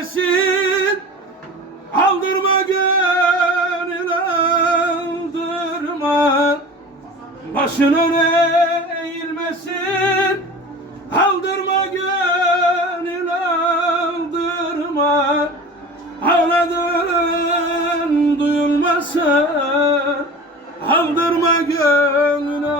eğilmesin Aldırma gönül aldırma. Başın öne eğilmesin. Aldırma gönül aldırma. Ağladın duyulmasın Aldırma gönül aldırma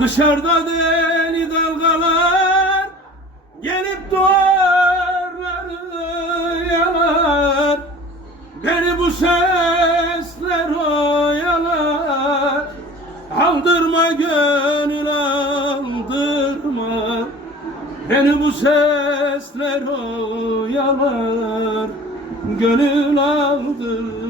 Dışarıda deli dalgalar Gelip duvarları yalar. Beni bu sesler oyalar. Aldırma gönül aldırma. Beni bu sesler oyalar. Gönül aldırma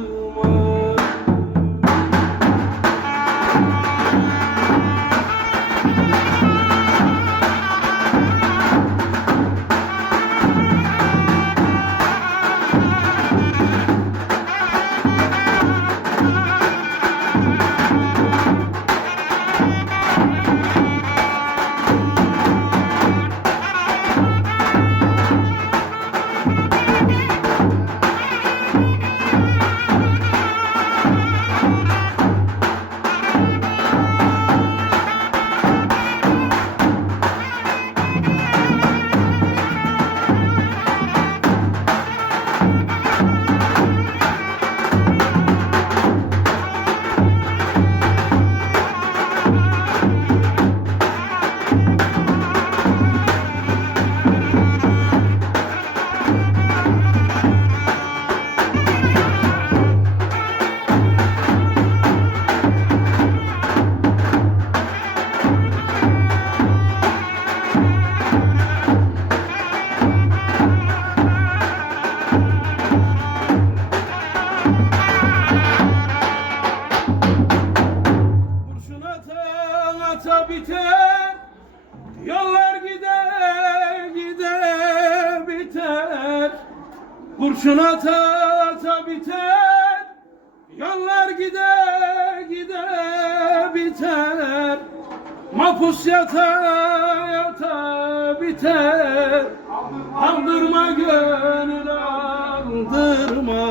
biter Yollar gider gider biter. Kurşun ata ata biter Yollar gider gider biter. Mapus yata yata biter. Aldırma gönül aldırma